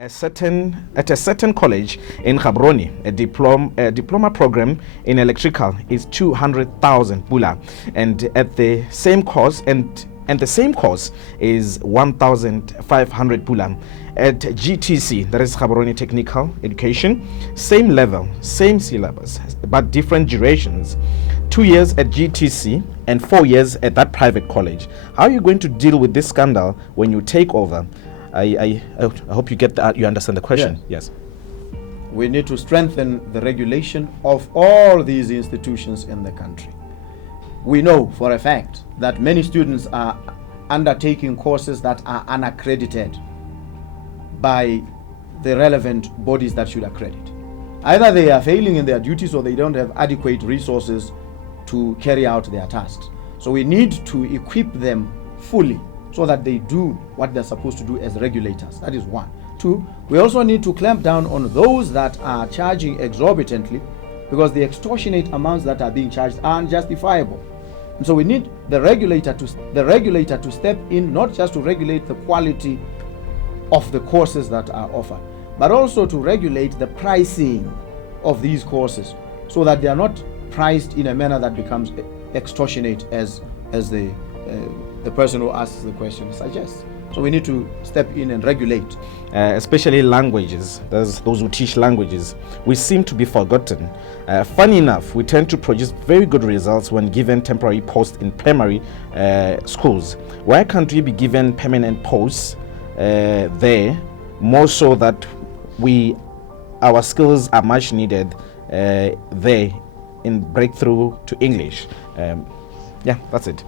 At a certain college in Gaborone, a diploma program in electrical is 200,000 pula, and at the same course and the same course is 1,500 pula. At GTC, that is Gaborone Technical Education, same level, same syllabus, but different durations. 2 years at GTC and 4 years at that private college. How are you going to deal with this scandal when you take over? I hope you get that. You understand the question. Yes. We need to strengthen the regulation of all these institutions in the country. We know for a fact that many students are undertaking courses that are unaccredited by the relevant bodies that should accredit. Either they are failing in their duties or they don't have adequate resources to carry out their tasks. So we need to equip them fully so that they do what they're supposed to do as regulators. That is one. Two, we also need to clamp down on those that are charging exorbitantly, because the extortionate amounts that are being charged are unjustifiable. And so we need the regulator to step in, not just to regulate the quality of the courses that are offered, but also to regulate the pricing of these courses so that they are not priced in a manner that becomes extortionate, as the person who asks the question suggests. So we need to step in and regulate. Especially languages, those who teach languages, we seem to be forgotten. Funny enough, we tend to produce very good results when given temporary posts in primary schools. Why can't we be given permanent posts there, more so that our skills are much needed there in breakthrough to English? Yeah, that's it.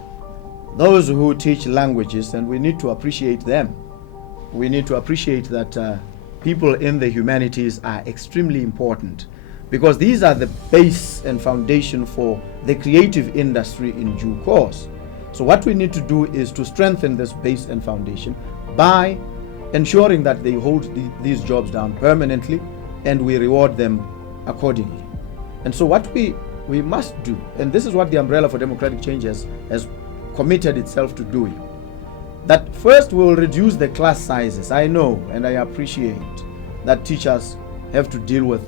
Those who teach languages, and we need to appreciate them. We need to appreciate that people in the humanities are extremely important, because these are the base and foundation for the creative industry in due course. So what we need to do is to strengthen this base and foundation by ensuring that they hold these jobs down permanently, and we reward them accordingly. And so what we must do, and this is what the Umbrella for Democratic Change has committed itself to doing, that first we will reduce the class sizes. I know and I appreciate that teachers have to deal with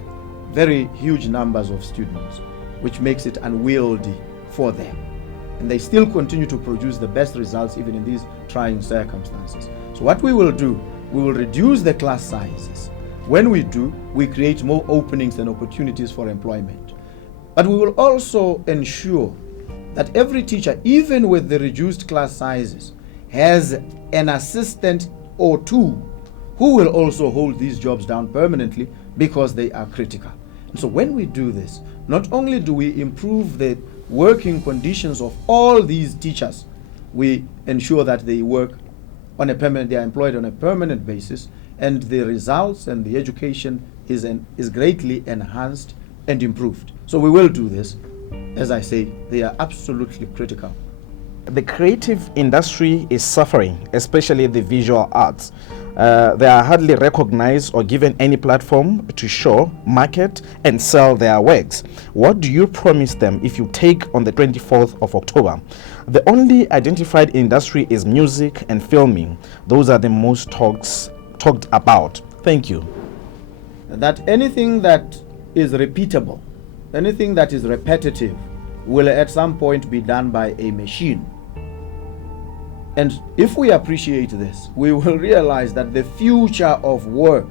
very huge numbers of students, which makes it unwieldy for them, and they still continue to produce the best results even in these trying circumstances. So what we will do, we will reduce the class sizes. When we do, we create more openings and opportunities for employment. But we will also ensure that every teacher, even with the reduced class sizes, has an assistant or two who will also hold these jobs down permanently, because they are critical. And so when we do this, not only do we improve the working conditions of all these teachers, we ensure that they work on a permanent, they are employed on a permanent basis, and the results and the education is greatly enhanced and improved. So we will do this. As I say, they are absolutely critical. The creative industry is suffering, especially the visual arts. They are hardly recognized or given any platform to show, market, and sell their works. What do you promise them if you take on the 24th of October? The only identified industry is music and filming. Those are the most talked about. Thank you. That anything that is repeatable, anything that is repetitive, will at some point be done by a machine. And if we appreciate this, we will realize that the future of work,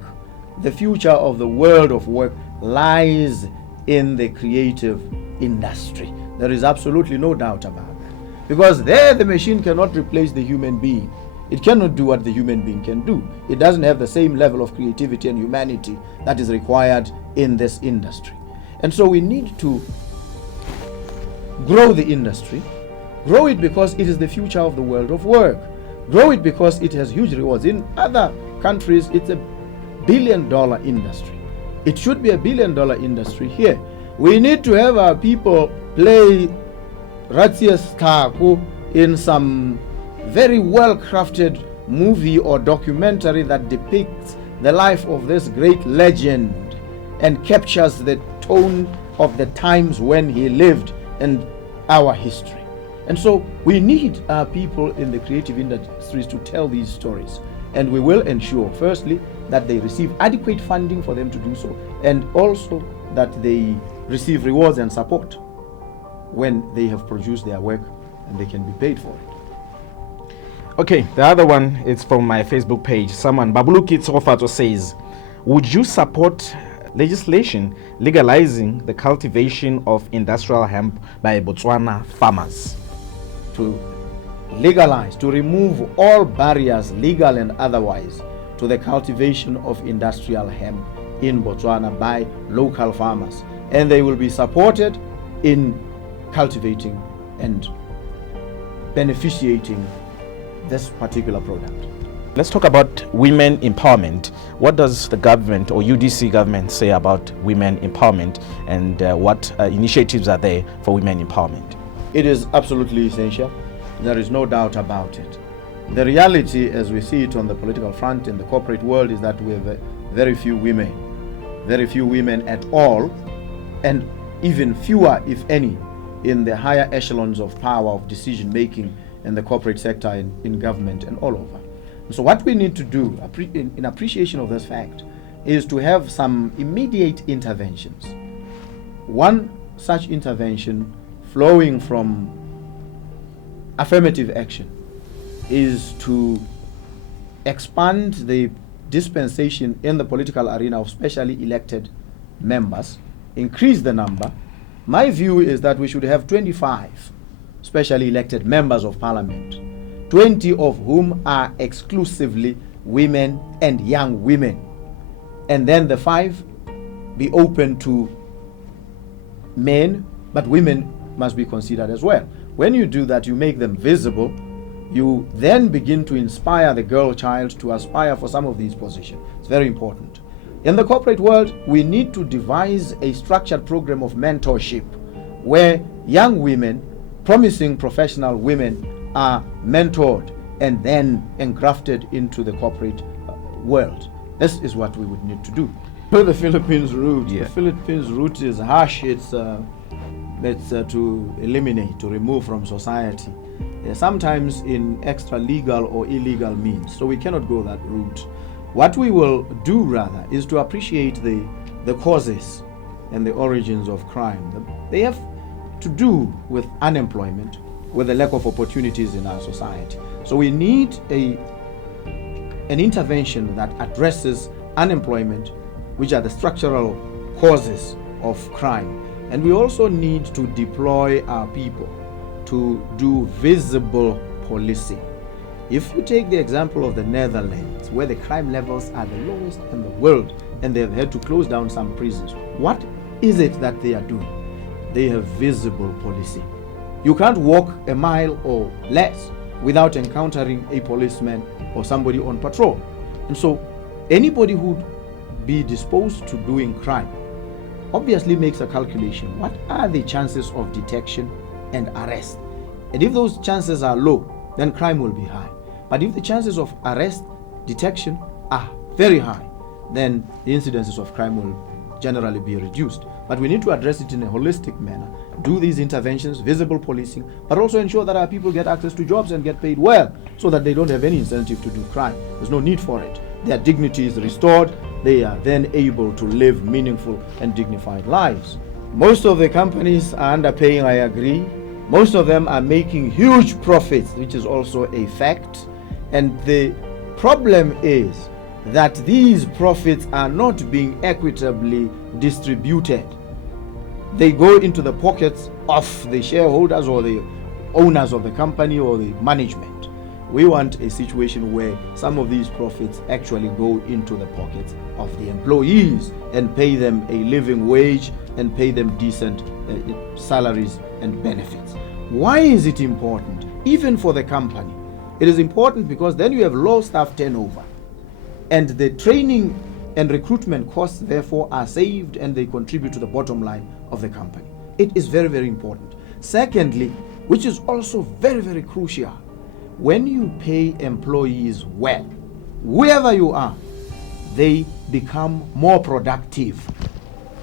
the future of the world of work, lies in the creative industry. There is absolutely no doubt about that. Because there the machine cannot replace the human being. It cannot do what the human being can do. It doesn't have the same level of creativity and humanity that is required in this industry. And so we need to grow the industry. Grow it because it is the future of the world of work. Grow it because it has huge rewards. In other countries, it's a billion-dollar industry. It should be a billion-dollar industry here. We need to have our people play Ratsias Kaku in some very well-crafted movie or documentary that depicts the life of this great legend and captures the tone of the times when he lived and our history. And so we need our people in the creative industries to tell these stories. And we will ensure, firstly, that they receive adequate funding for them to do so, and also that they receive rewards and support when they have produced their work and they can be paid for it. Okay, the other one is from my Facebook page. Someone, Babuluki Tsofato, says, would you support legislation legalizing the cultivation of industrial hemp by Botswana farmers? To legalize, to remove all barriers, legal and otherwise, to the cultivation of industrial hemp in Botswana by local farmers. And they will be supported in cultivating and beneficiating this particular product. Let's talk about women empowerment. What does the government or UDC government say about women empowerment, and what initiatives are there for women empowerment? It is absolutely essential. There is no doubt about it. The reality, as we see it on the political front in the corporate world, is that we have very few women at all, and even fewer, if any, in the higher echelons of power of decision making in the corporate sector, in government, and all over. So what we need to do in appreciation of this fact is to have some immediate interventions. One such intervention flowing from affirmative action is to expand the dispensation in the political arena of specially elected members, increase the number. My view is that we should have 25 specially elected members of parliament, 20 of whom are exclusively women and young women, and then the 5 be open to men, but women must be considered as well. When you do that, you make them visible. You then begin to inspire the girl child to aspire for some of these positions. It's very important. In the corporate world, we need to devise a structured program of mentorship where young women, promising professional women, are mentored and then engrafted into the corporate world. This is what we would need to do. For the Philippines route, the Philippines route is harsh. It's to eliminate, to remove from society, sometimes in extra legal or illegal means. So we cannot go that route. What we will do rather is to appreciate the causes and the origins of crime. They have to do with unemployment, with the lack of opportunities in our society. So we need an intervention that addresses unemployment, which are the structural causes of crime. And we also need to deploy our people to do visible policing. If you take the example of the Netherlands, where the crime levels are the lowest in the world, and they've had to close down some prisons, what is it that they are doing? They have visible policing. You can't walk a mile or less without encountering a policeman or somebody on patrol. And so anybody who would be disposed to doing crime obviously makes a calculation. What are the chances of detection and arrest? And if those chances are low, then crime will be high. But if the chances of arrest, detection are very high, then the incidences of crime will generally be reduced. But we need to address it in a holistic manner. Do these interventions, visible policing, but also ensure that our people get access to jobs and get paid well, so that they don't have any incentive to do crime. There's no need for it. Their dignity is restored. They are then able to live meaningful and dignified lives. Most of the companies are underpaying, I agree. Most of them are making huge profits, which is also a fact. And the problem is that these profits are not being equitably distributed. They go into the pockets of the shareholders or the owners of the company or the management. We want a situation where some of these profits actually go into the pockets of the employees and pay them a living wage and pay them decent salaries and benefits. Why is it important? Even for the company, it is important because then you have low staff turnover, and the training and recruitment costs therefore are saved, and they contribute to the bottom line of the company. It is very, very important. Secondly, which is also very, very crucial, when you pay employees well, wherever you are, they become more productive,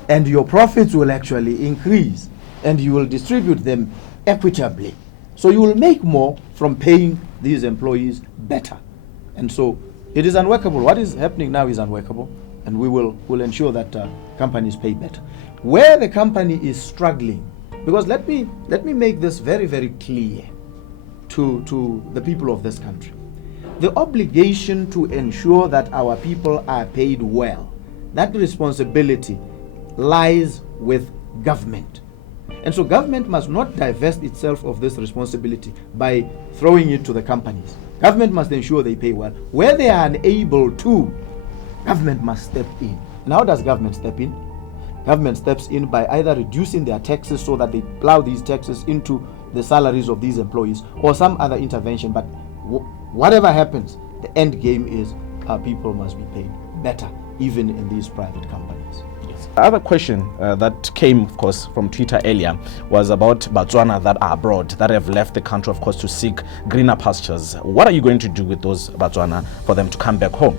and your profits will actually increase, and you will distribute them equitably. So you will make more from paying these employees better. And so It is unworkable. What is happening now is unworkable, and will ensure that companies pay better. Where the company is struggling, because let me make this very, very clear to the people of this country. The obligation to ensure that our people are paid well, that responsibility lies with government. And so government must not divest itself of this responsibility by throwing it to the companies. Government must ensure they pay well. Where they are unable to, government must step in. And how does government step in? Government steps in by either reducing their taxes so that they plow these taxes into the salaries of these employees, or some other intervention. But whatever happens, the end game is our people must be paid better, even in these private companies. The other question that came, of course, from Twitter earlier was about Botswana that are abroad, that have left the country, of course, to seek greener pastures. What are you going to do with those Botswana for them to come back home?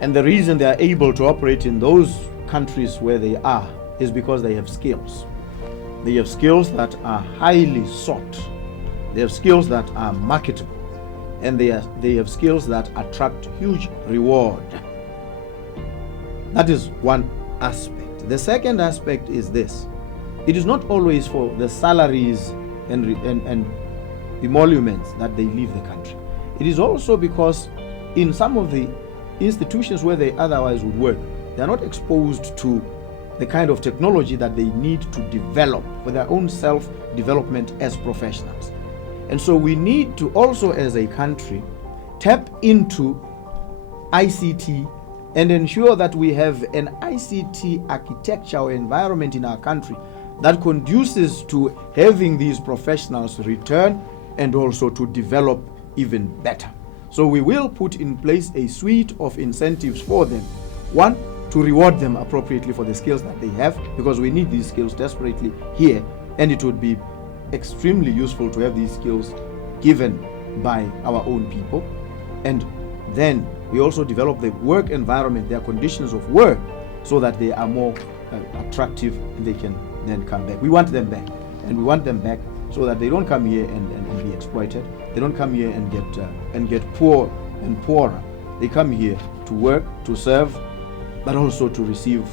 And the reason they are able to operate in those countries where they are is because they have skills. They have skills that are highly sought. They have skills that are marketable. And they have skills that attract huge reward. That is one aspect. The second aspect is this. It is not always for the salaries and emoluments that they leave the country. It is also because in some of the institutions where they otherwise would work, they are not exposed to the kind of technology that they need to develop for their own self-development as professionals. And so we need to also, as a country, tap into ICT and ensure that we have an ICT architecture or environment in our country that conduces to having these professionals return and also to develop even better. So we will put in place a suite of incentives for them. One, to reward them appropriately for the skills that they have, because we need these skills desperately here, and it would be extremely useful to have these skills given by our own people. And then we also develop the work environment, their conditions of work, so that they are more attractive and they can then come back. We want them back, and we want them back so that they don't come here and be exploited. They don't come here and get poor and poorer. They come here to work, to serve, but also to receive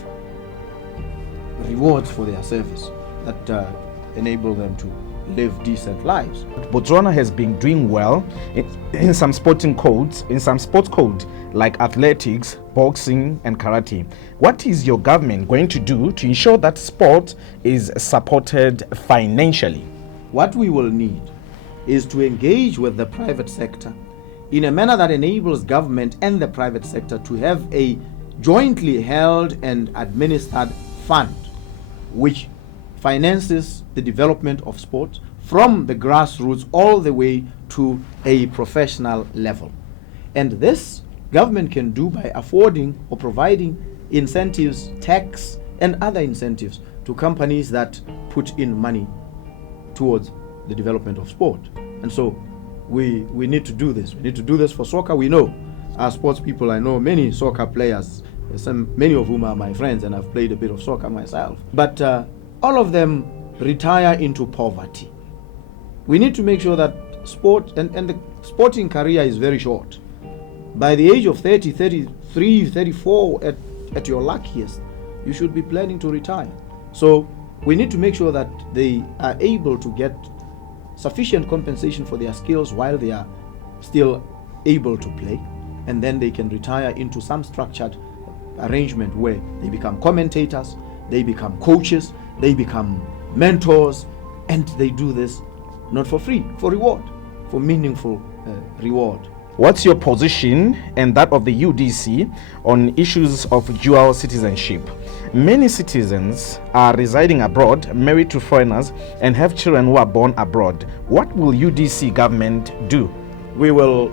rewards for their service that enable them to live decent lives. Botswana has been doing well in some sporting codes, in some sports code like athletics, boxing and karate. What is your government going to do to ensure that sport is supported financially? What we will need is to engage with the private sector in a manner that enables government and the private sector to have a jointly held and administered fund which finances the development of sport from the grassroots all the way to a professional level. And this government can do by affording or providing incentives, tax and other incentives to companies that put in money towards the development of sport. And so we need to do this. We need to do this for soccer. We know our sports people, I know many soccer players, many of whom are my friends, and I've played a bit of soccer myself. But all of them retire into poverty. We need to make sure that sport and the sporting career is very short. By the age of 30, 33, 34, at your luckiest, you should be planning to retire. So we need to make sure that they are able to get sufficient compensation for their skills while they are still able to play, and then they can retire into some structured arrangement where they become commentators, they become coaches, they become mentors, and they do this not for free, for reward, for meaningful reward. What's your position and that of the UDC on issues of dual citizenship? Many citizens are residing abroad, married to foreigners, and have children who are born abroad. What will UDC government do? We will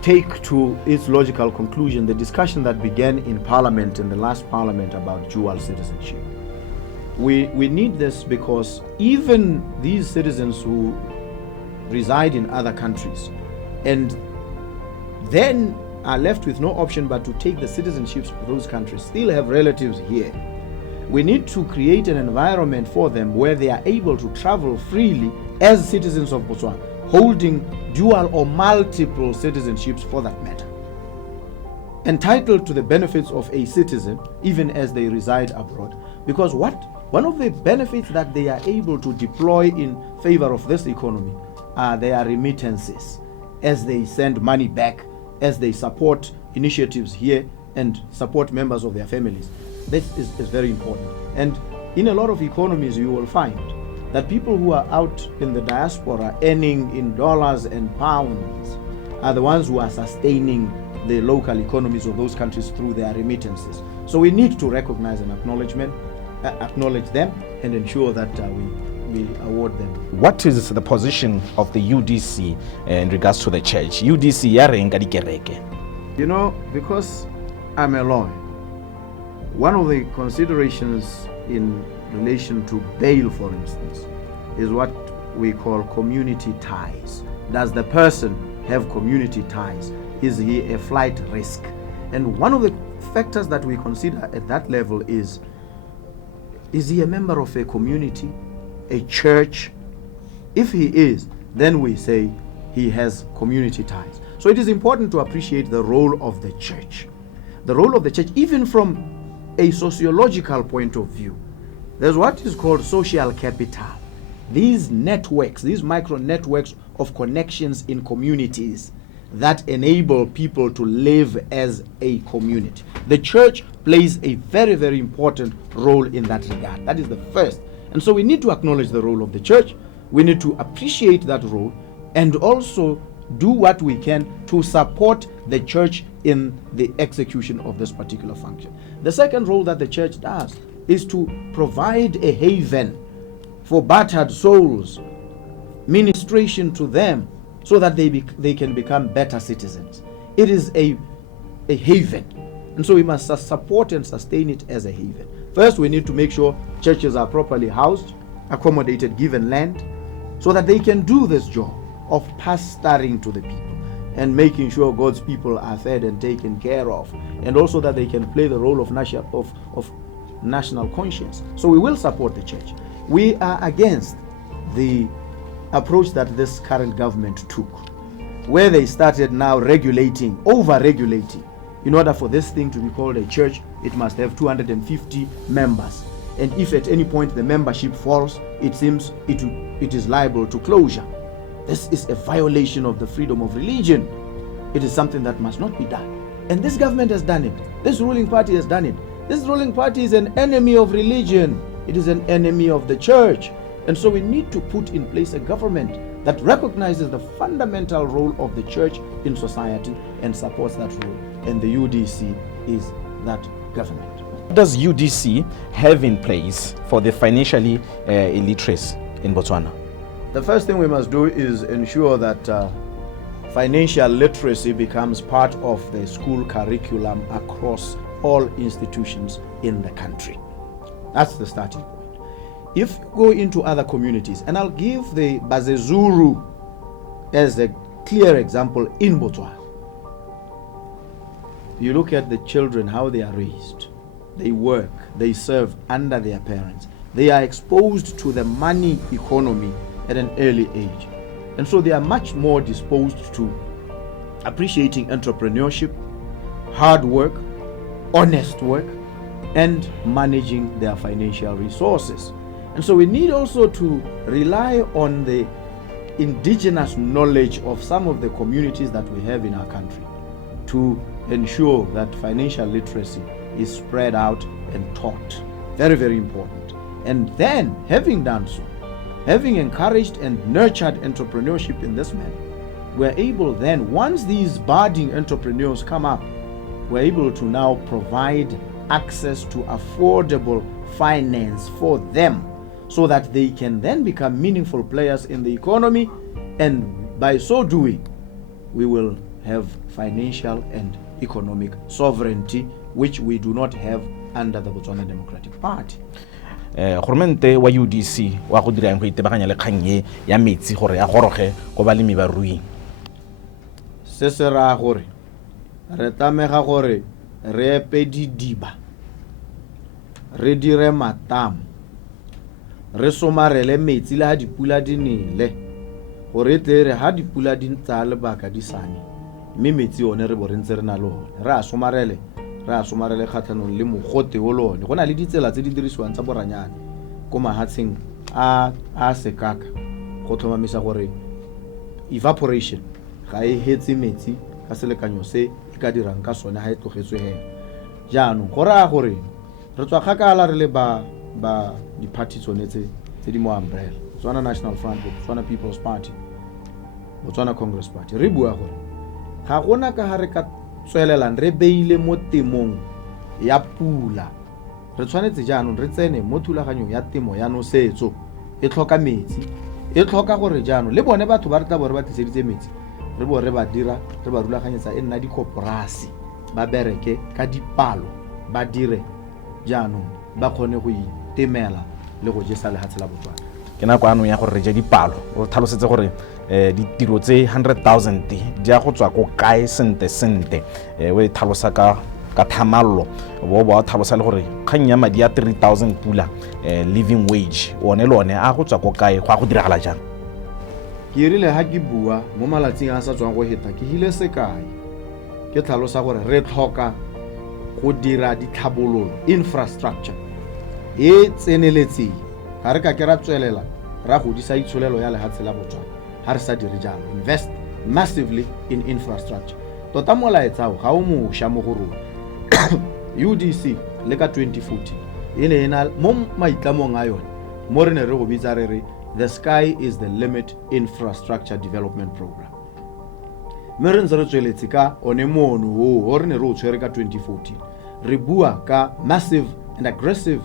take to its logical conclusion the discussion that began in Parliament, in the last Parliament, about dual citizenship. We need this because even these citizens who reside in other countries and then are left with no option but to take the citizenships of those countries, still have relatives here. We need to create an environment for them where they are able to travel freely as citizens of Botswana, holding dual or multiple citizenships for that matter, entitled to the benefits of a citizen even as they reside abroad. Because one of the benefits that they are able to deploy in favor of this economy are their remittances, as they send money back, as they support initiatives here and support members of their families. This is very important. And in a lot of economies, you will find that people who are out in the diaspora earning in dollars and pounds are the ones who are sustaining the local economies of those countries through their remittances. So we need to recognize and acknowledge them and ensure that we award them. What is the position of the UDC in regards to the church? UDC yarenga dikereke. You know, because I'm a lawyer, one of the considerations in relation to bail, for instance, is what we call community ties. Does the person have community ties? Is he a flight risk? And one of the factors that we consider at that level is he a member of a community, a church? If he is, then we say he has community ties. So it is important to appreciate the role of the church. The role of the church, even from a sociological point of view. There's what is called social capital. These networks, these micro networks of connections in communities that enable people to live as a community. The church plays a very, very important role in that regard. That is the first. And so we need to acknowledge the role of the church. We need to appreciate that role and also do what we can to support the church in the execution of this particular function. The second role that the church does is to provide a haven for battered souls, ministration to them so that they can become better citizens. It is a haven. And so we must support and sustain it as a haven. First, we need to make sure churches are properly housed, accommodated, given land, so that they can do this job of pastoring to the people and making sure God's people are fed and taken care of, and also that they can play the role of national conscience. So we will support the church. We are against the approach that this current government took, where they started now regulating, over-regulating. In order for this thing to be called a church, it must have 250 members. And if at any point the membership falls, it seems it is liable to closure. This is a violation of the freedom of religion. It is something that must not be done. And this government has done it. This ruling party has done it. This ruling party is an enemy of religion. It is an enemy of the church. And so we need to put in place a government that recognizes the fundamental role of the church in society and supports that role. And the UDC is that government. What does UDC have in place for the financially illiterate in Botswana? The first thing we must do is ensure that financial literacy becomes part of the school curriculum across all institutions in the country. That's the starting point. If you go into other communities, and I'll give the Bazezuru as a clear example in Botswana. You look at the children, how they are raised. They work, they serve under their parents. They are exposed to the money economy at an early age. And so they are much more disposed to appreciating entrepreneurship, hard work, honest work, and managing their financial resources. And so we need also to rely on the indigenous knowledge of some of the communities that we have in our country to ensure that financial literacy is spread out and taught. Very, very important. And then, having done so, having encouraged and nurtured entrepreneurship in this manner, we're able then, once these budding entrepreneurs come up, we're able to now provide access to affordable finance for them so that they can then become meaningful players in the economy, and by so doing, we will have financial and economic sovereignty, which we do not have under the Botswana Democratic Party. Gormente wa UDC wa go dira go itebaganya le kgannye ya metsi gore ya goroge go balemi ba ruing. Se se ra gore re tamega gore re epedi diba, re dire matamo, re somarele metsi le ha dipula di nele, gore tle ha dipula di ntsa lebaka di sane mme metsi one re bo re ntse re na le one re a somarele kgatlhanong le mogote o le one go na le ditsela tse di dirisiwang tsa boranyane ko mahatsheng a sekaka go tlhomamisa gore evaporation ga e hetse metsi ka selekanyo se e ka dirang ka sone ha e tlogetswe hela jaanong go raya gore re tswa kgakala re le ba di-party tsone tse di mo umbrella Botswana National Front, Botswana People's Party, Botswana Congress Party. Re bua gore ga gona ka ha re ka tswelelang re beile mo temong ya pula re tshwanetse jaanong re tsene mo thulaganyong ya temo ya nosetso e tlhoka metsi e tlhoka gore jaanong le bone batho ba re tla bo re ba tliseditse metsi re bo re ba dira re ba rulaganyetsa e nna dikoporasi ba bereke ka dipalo ba dire jaanong ba kgone go itemela le go jesa lehatshe la Botswana ke nako ano ya gore re je dipalo o tlhalosetse gore ditiro tse 100,000 di a go tswa ko kae sente we tlhalosa ka thamallo bo tlhalosa le gore kgang ya madi a 3,000 pula living wage one a go tswa ko kae go a go diragala jang ke rile ha ke bua mo malatsing a sa tswang go heta ke hile se kae ke tlhalosa gore re tlhoka go dira ditlhabololo infrastructure e tseneletseng ga re ka ke ra tswelela ra godisa itsholelo ya lehatshe la Botswana ha re sa dire jalo invest massively in infrastructure tota molaetsao ga o mošwa mo go rona UDC le ka 2014 e ne ena mo maitlamong a yone mo re ne re go bitsa re re the sky is the limit infrastructure development program mme re ntse re tsweletse ka one mono o re ne re o tshwere ka 2014 re bua ka massive and aggressive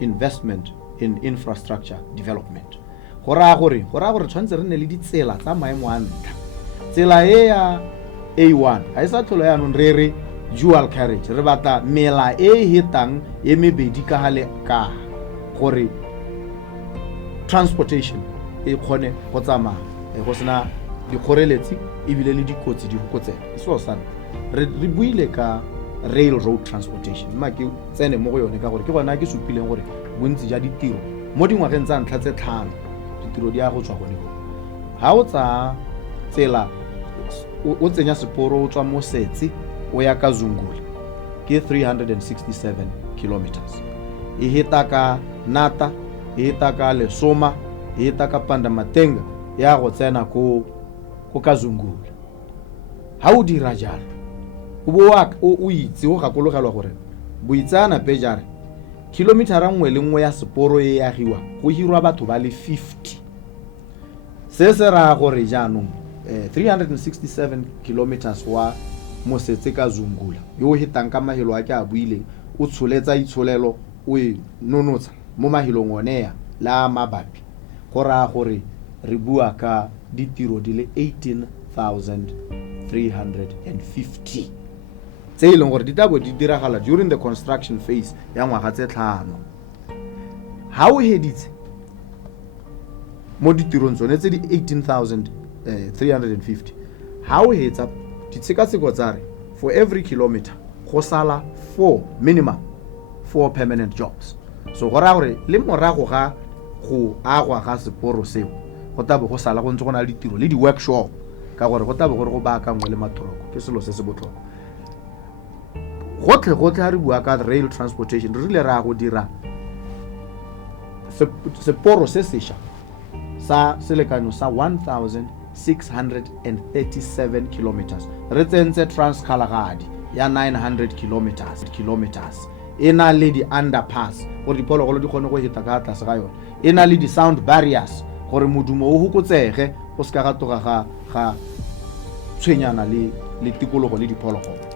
investment in infrastructure development go raya gore tshwanetse re ne le ditsela tsa maemo a ntlha tsela e ya A1 ga e sa tlholo yaanong re dual carriage re batla mela e hetang e mebedi ka gale ka gore transportation e kgone go tsamaya go sena dikgoreletsi ebile le dikotsi di fokotsega so sana re buile ka railroad transportation mma ke tsene mo go yone ka gore ke gona ke supileng gore bontsi ja ditiro mo dingwageng tsa ntlha tse 5 ditiro di a go tswa gone ha o tsa tsela o tsenya seporo o tswa mo Setsi o ya ka Zungula ke 367 kilometers e heta ka Nata e heta ka Lesoma e heta ka Pandamatenga ya go tsena ko ka Zungula ha o dira jalo o boa o itse o gakologelwa gore boitsana pejare kilometera nngwe le nngwe ya seporo e agiwa go hirwa batho ba le 50 se ra gore jaanong 367 kilometers wa Mosetse ka Zungula yo hitang ka mahelo a ke a buile o tsholetsa itsholelo o e nonotsa mo mahilong onea la mabapi go ra gore re bua ka ditiro di le 18,350 tse e leng gore di tabo di diragala during the construction phase ya ngwaga tse 5 ha o heditse mo ditirong tsone tse di 18,350 ha o hetsa ditshekatsheko tsa re for every kilometer go sala 4 minimum 4 permanent jobs so go ra gore le morago ga go agwa ga seporo seo go tabo go sala go ntse go na le ditiro le di workshop ka gore go tabo gore go ba ka ngwe le matroko ke selo se se botlhokwa gotlhe ha re bua ka rail transportation re rile ra go dira seporo se sesha sa selekanyo sa 1,637 kilometers re tsentse Transkalahadi ya 900 kilometers e na le di underpass gore diphologolo di kgone go heta ka tlase ga yone e na le di sound barriers gore modumo o hokotsege go ska ga toga ga tshwenyana le tikologo le diphologolo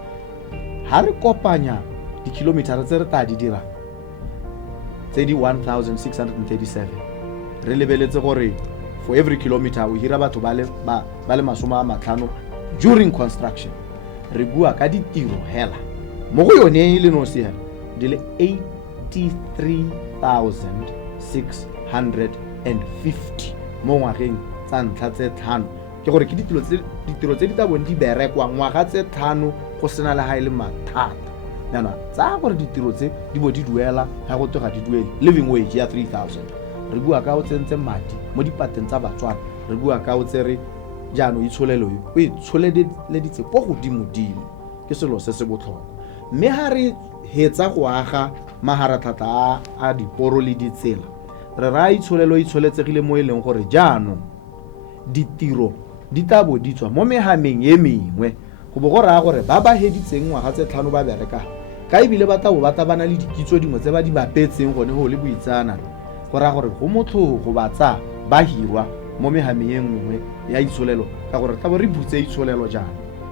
ha re kopanya dikilometara tse re tla di dira tse di 1,637 re lebeletse gore for every kilometer o hira batho ba le 50 during construction re bua ka ditiro hela mo go yone e le no se hela di le 83,650 mo ngwageng tsa ntlha tse 5 ke gore ke ditiro tse di tabone di berekwa ngwaga tse 5 go sena le haile mathata yana tsa gore ditiro tse di bo di duela ga go toga di duele living wage ya 3,000 re bua ka o tsentse madi mo dipateng tsa Batswana, re bua ka o tsere jaanong itsholelo o itsholeditse po godimo-dimo ke selo se se botlhokwa. Mme ha re hetsa go aga maharatlhatlha a diporo le ditsela, re ra itsholelo itsholetsegile mo e leng gore jaanong ditiro di tla bo di tswa mo mehameng e mengwe, go bo go raya gore ba ba heditseng ngwaga tse 5 ba bereka ka ebile ba tla bo ba bana le dikitso dingwe tse ba di bapetseng gone go le boitseana, go raya gore go motlhogo go batsa ba hirwa mo mehameng e nngwe ya itsholelo ka gore tla bo re butse itsholelo jana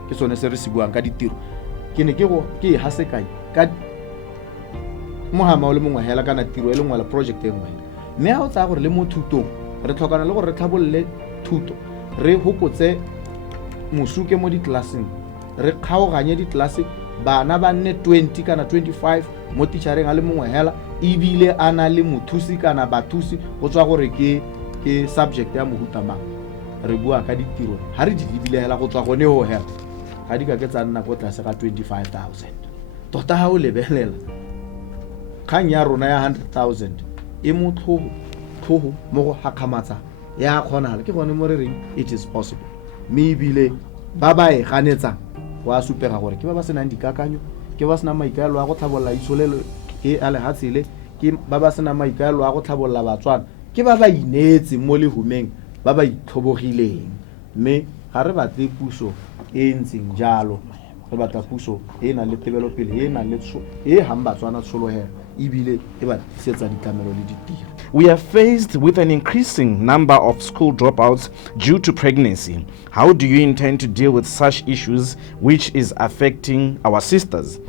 ke sone se re se buang ka ditiro. Ke ne ke ha sekai ka mohama o le mongwe hela kana tiro e le ngwe la project e nngwe, mme ha o tsaya gore le mo thutong re tlhokana le gore re tlhabolle thuto, re hopotse mosuke mo ditlelaseng, re kgaoganye ditlelase, bana ba nne 20 kana 25 mo teachereng a le mongwe hela ebile a na le mothusi kana bathusi go tswa gore ke subject ya mohuta mang. Re bua ka ditiro ha re di lebile hela go tswa gone ho hela ga di ka ke tsa nna go tlase ga 25,000. Tota ha o lebelela kgang ya rona ya 100,000 e motlhogo mo go hakamatsa ya kgonala ke gone mo re reng it is possible. Mme ebile ba ba e ganetsang wa supega gore ke ba ba senang dikakanyo, ke ba senang maikaelo a go tlhabolla itsholelo ke a lehatsele, ke ba ba senang maikaelo a go tlhabolla Batswana, ke ba ba inetse mo lehumeng ba ba itlhobogileng. Mme ga re batle puso e ntseng jalo, re batla puso e na le tebelopele e na le e hang Batswana tsholohela ebile e ba tlisetsa ditlamelo le ditiro. We are faced with an increasing number of school dropouts due to pregnancy. How do you intend to deal with such issues which is affecting our sisters?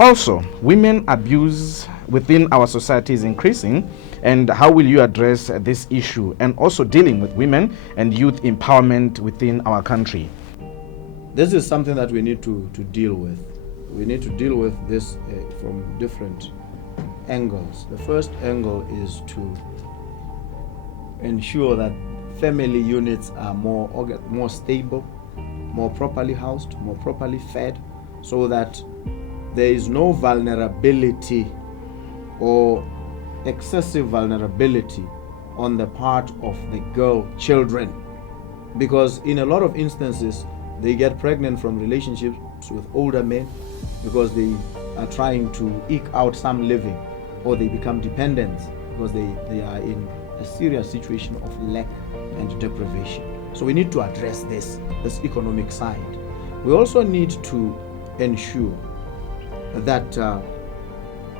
Also, women abuse within our society is increasing, and how will you address this issue, and also dealing with women and youth empowerment within our country? This is something that we need to deal with. We need to deal with this from different angles. The first angle is to ensure that family units are more stable, more properly housed, more properly fed, so that there is no vulnerability or excessive vulnerability on the part of the girl children. Because in a lot of instances, they get pregnant from relationships with older men because they are trying to eke out some living, or they become dependent because they are in a serious situation of lack and deprivation. So we need to address this economic side. We also need to ensure that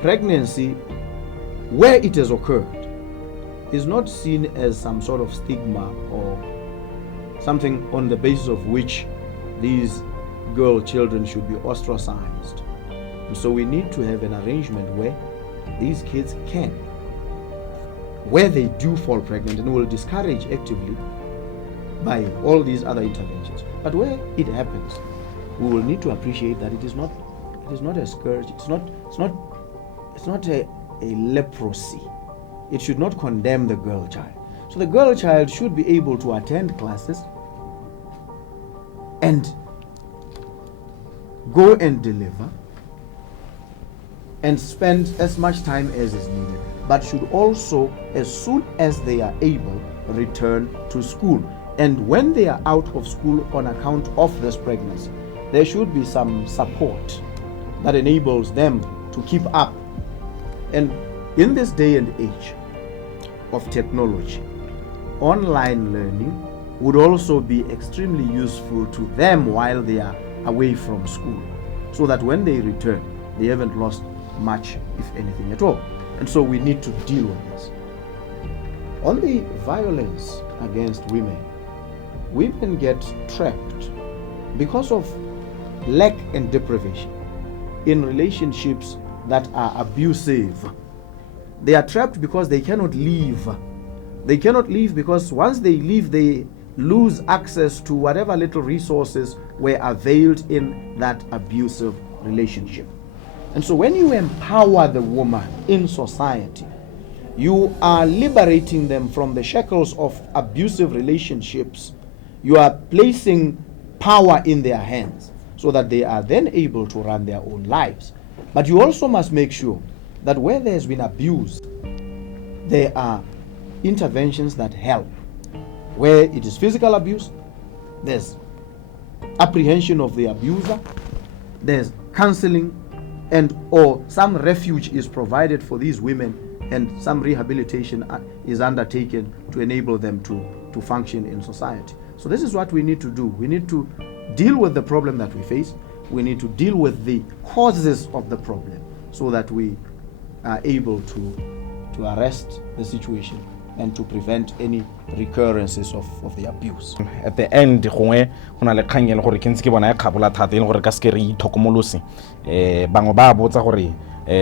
pregnancy, where it has occurred, is not seen as some sort of stigma or something on the basis of which these girl children should be ostracized. And so we need to have an arrangement where these kids can, where they do fall pregnant, and will discourage actively by all these other interventions. But where it happens, we will need to appreciate that it is not a scourge, it's not a leprosy. It should not condemn the girl child. So the girl child should be able to attend classes and go and deliver and spend as much time as is needed, but should also, as soon as they are able, return to school. And when they are out of school on account of this pregnancy, there should be some support that enables them to keep up. And in this day and age of technology, online learning would also be extremely useful to them while they are away from school, so that when they return, they haven't lost much, if anything at all. And so we need to deal with this. On the violence against women get trapped because of lack and deprivation in relationships that are abusive. They are trapped because they cannot leave. They cannot leave because once they leave, they lose access to whatever little resources were availed in that abusive relationship. And so when you empower the woman in society, you are liberating them from the shackles of abusive relationships. You are placing power in their hands so that they are then able to run their own lives. But you also must make sure that where there has been abuse, there are interventions that help. Where it is physical abuse, there's apprehension of the abuser, there's counseling, and or some refuge is provided for these women, and some rehabilitation is undertaken to enable them to function in society. So this is what we need to do. We need to deal with the problem that we face. We need to deal with the causes of the problem so that we are able to arrest the situation and to prevent any recurrences of the abuse. At the end gongwe gona le kgang ele gore ke ntse ke bona e kgabola thata ele gore ka se ke re ithokomolose bangwe ba botsa gore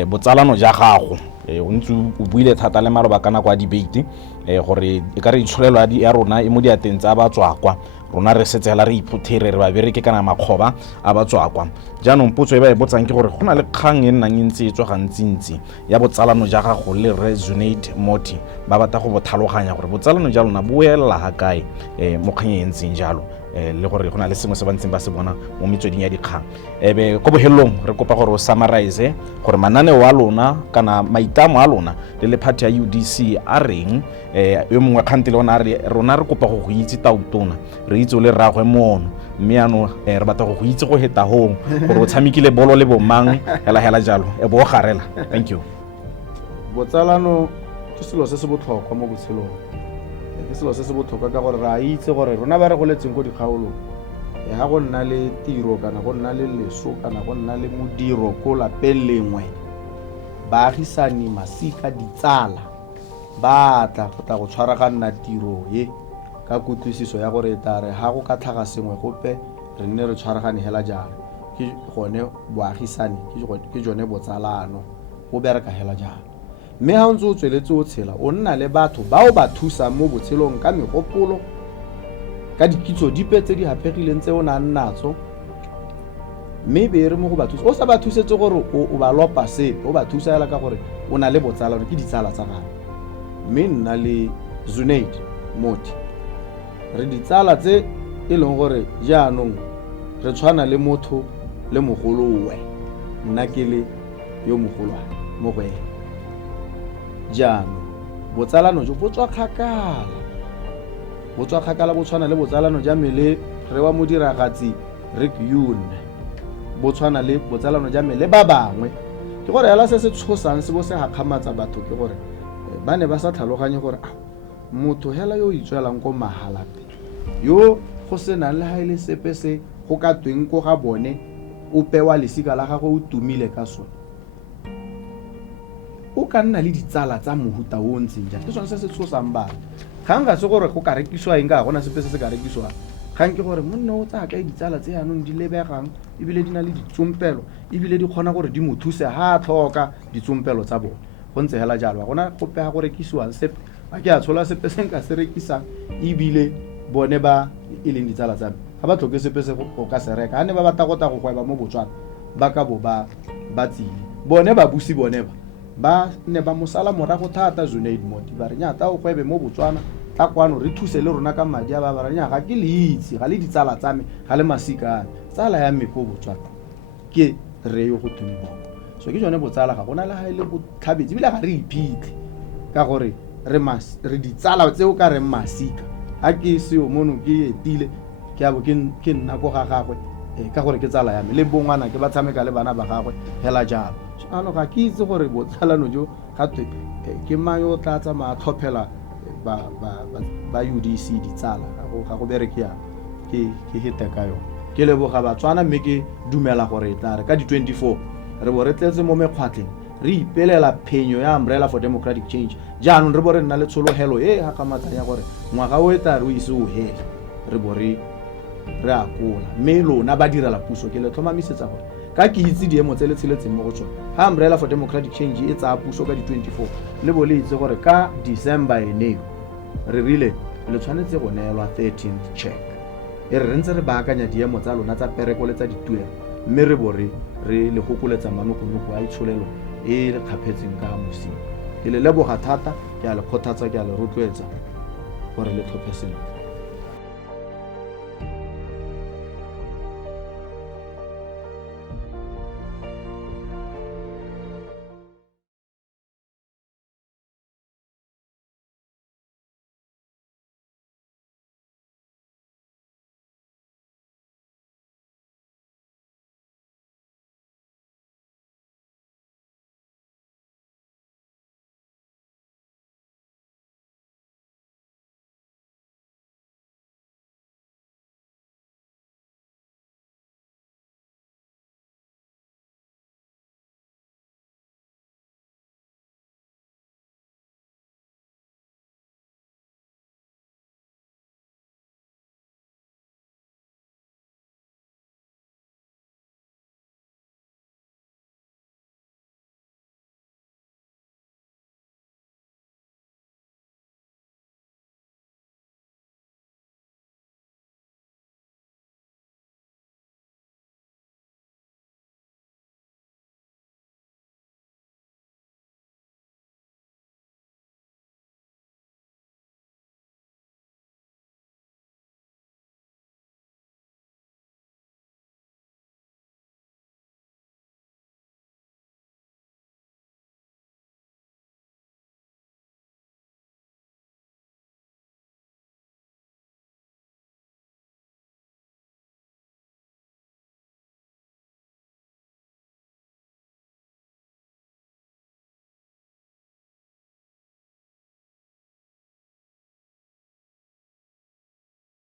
botsalano ja gago o ntse o buile thata le maloba kana kwa debate gore e ka re itsholelo ya rona e mo diateng tsa ba tswakwa rona re setse la re iphuthire re ba bereke kana makgoba a ba tswakwa jaanong potso e ba e botsang ke gore gona le kgang e nnang ntse e tswa gantsintsi ya botsalano ja gago le resonate moti ba batla go bothaloganya gore botsalano ja lona bo ela ha kae mo kgang e ntseng jalo le gore gona le sengwe se ba ntseng ba se bona mo metsweding ya dikgang ebe go bohelong re kopa gore o summarize gore manane wa lona kana maitamo a lona le party ya UDC a reng yo mongwe kgantile ona rona re kopa go itse tautona re itse le rragwe mono mme ano re batla go itse go heta hong gore o tshamekile bolo le bomang hela jalo e bo garela. Thank you. Botsalano ke selo se se botlhokwa mo botshelong, ke selo se se botlhokwa ka gore ra itse gore rona ba re go letseng go dikgaolo ha go nna le tiro kana go nna le leso kana go nna le modiro ko lapeng lengwe baagisani masika ditsala ba tla go tshwaragana tiro ye ka kutlwisiso ya gore tare ha go ka tlhaga sengwe gope re nne re tshwaragane hela jalo ke gone boagisani ke jone botsalano go bereka hela jalo. Mme ha ntse o tsweletse o tshela o nna le batho bao ba thusa mo botshelong ka megopolo ka dikitso dipe tse di hapegileng tse o nang natso, mme be re mo go ba thusa o sa ba thusetse gore o ba lopa sepe o ba thusa hela ka gore o na le botsalano ke ditsala tsa gago. Mme nna le Zunate Moti re ditsala tse e leng gore jaanong re tshwana le motho le mogolowe, nna ke le yo mogolwane mo go ena. Jaanong botsalano jo bo tswa kgakala bo tshwana le botsalano ja mele re wa modiragatsi Rick Yune, bo tshwana le botsalano ja mele ba bangwe. Ke gore hela se se tshosang se bo se gakgamatsa batho ke gore ba ne ba sa tlhaloganye gore motho hela yo itswelang ko mahala yo go sena le haile sepe se go ka tweng ko ga bone o pewa lesika la gago o tumile ka sone o ka nna le ditsala tsa mohuta o ntseng ja ke sone se se tshosang ba ga nga se gore go ka rekiswa eng ga gona sepe se se ka rekiswa gang ke gore monna o tsaya ka ditsala tse yanong di lebegang ebile di na le ditsompelo ebile di kgona gore di mo thuse ha a tlhoka ditsompelo tsa bone go ntse hela jalo gona go pega go rekisiwang sepe a ke a tshola sepe se nka se rekisang ebile bone ba e leng ditsala tsa ga ba tlhoke sepe se go ka se reka ane ba batla go gweba mo Botswana ba ka bo ba tsile bone ba busi bone ba ne ba mosala morago thata Zunate Moti ba re nya ta o gwebe mo Botswana tla kwano re thuse le rona ka madi a ba ba re nya ga ke leitsi ga le ditsala tsa me ga le masika tsala ya me go Botswana ke re yo go tumi Boko. So ke jone botsala ga gona le ha ile go tlhabetse bile ga re iphitlhe ka gore re ditsala tseo ka re masika ha ke se o mono ke etile ke abo ke nna go ga gagwe ka gore ke tsala ya me le bongwana ke ba tshameka le bana ba gagwe hela jalo. Ano ga ke itse gore botsalano jo gatwe ke mayo tlatsa ma tlhophela ba UDC ditsala ga go bereke ya ke hete ka yo ke leboga Batswana mme ke dumela gore tla re ka di 24 re bo re tletse mo mekgwatleng re ipelela phenyo ya Umbrella for Democratic Change jaanong re bo re nna le tsholohelo e ga kamatsanya gore ngwaga o eta re o ise o hele re bo re akola mme lona ba direla puso ke le tlhomamisetsa gore ka ke itse diemo tse le tsheletseng mo go tsona ha Umbrella for Democratic Change e tsa puso ka di 24 le bo le itse gore ka December eneo re rile le tshwanetse go neelwa 13th check e re ntse re baakanya diemo tsa lona tsa pereko le tsa dituelo mme re bo re le gokoletsa manokonoko a itsholelo e le kgapetseng ka mosi ke le leboga thata ke a le kgothatsa ke a le rotloetsa gore le tlhophe selo.